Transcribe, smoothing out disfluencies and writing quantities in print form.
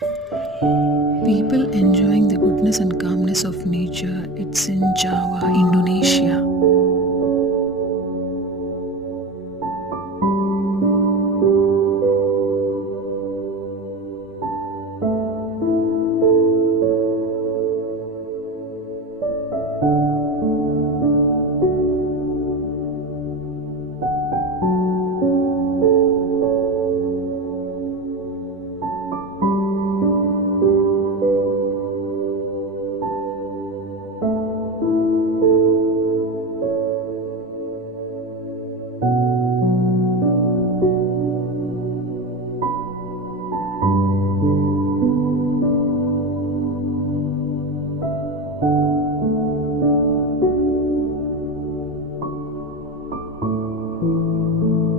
People enjoying the goodness and calmness of nature. It's in Java, Indonesia.